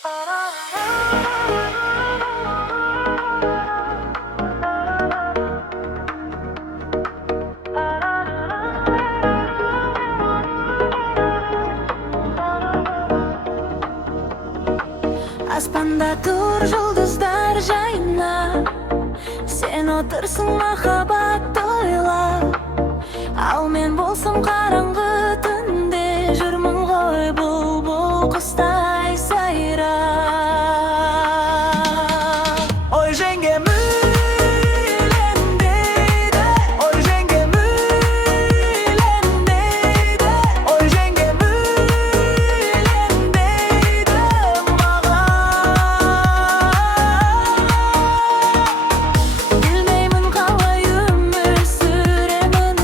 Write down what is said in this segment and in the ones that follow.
Аспанда тур жұлдыздар жайнап, сен отырсың махаббатты ойлап. Ал мен болсам қараңғы түнде, жүрмін ғой бұлбұл құстай сайрап. Ой жеңгем үйлен дейді, ой жеңгем үйлен дейді, ой жеңгем үйлен дейді маған. Білмеймін қалай өмір сүремін,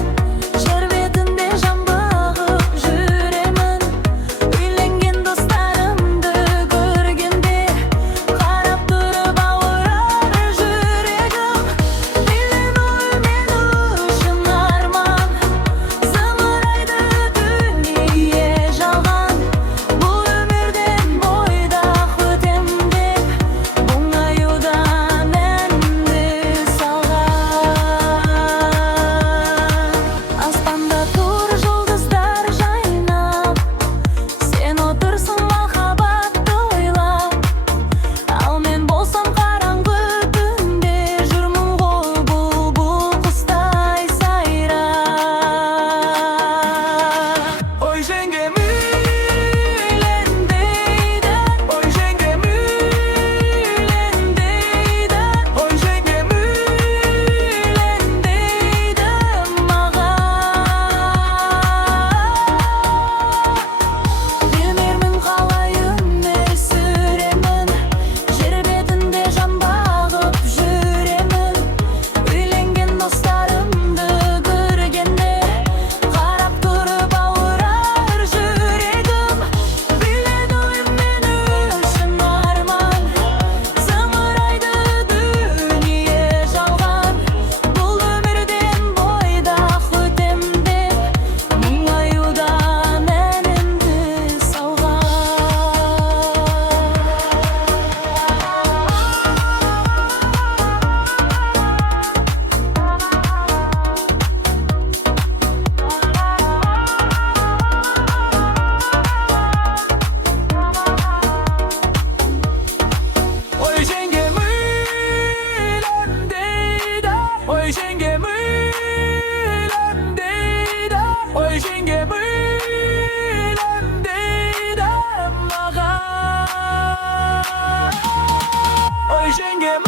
жер бетінде жан бағып жүремін. Үйленген достарымды көргенде, қарап тұрып ауырар жүрегім. Білем ол мен үшін арман, зымырайды дүние жалған. Бұл өмірден бойдақ өтем деп, мұңаюдан әнімді салған. Аспанда тур жұлдыздар жайнап, сен отырсың махаббатты ойлап. Ал мен болсам қараңғы түнде, жүрмін ғой бұлбұл құстай сайрап. Ой жеңгем үйлен дейді, ой жеңгем үйлен дейді, ой жеңгем үйлен дейді маған. Білмеймін қалай өмір сүремін, жер бетінде жан бағып жүремін. Үйленген достарымды көргенде, қарап тұрып ауырар жүрегім. Біледі ғой мен үшін арман, зымырайды дүние жалған. Бұл өмірден бойдақ өтем деп, мұңаюдан әнімді салған. Ой жеңгем үйлен дейді, ой жеңгем үйлен дейді, ой жеңгем үйлен дейді маған. Ой жеңгем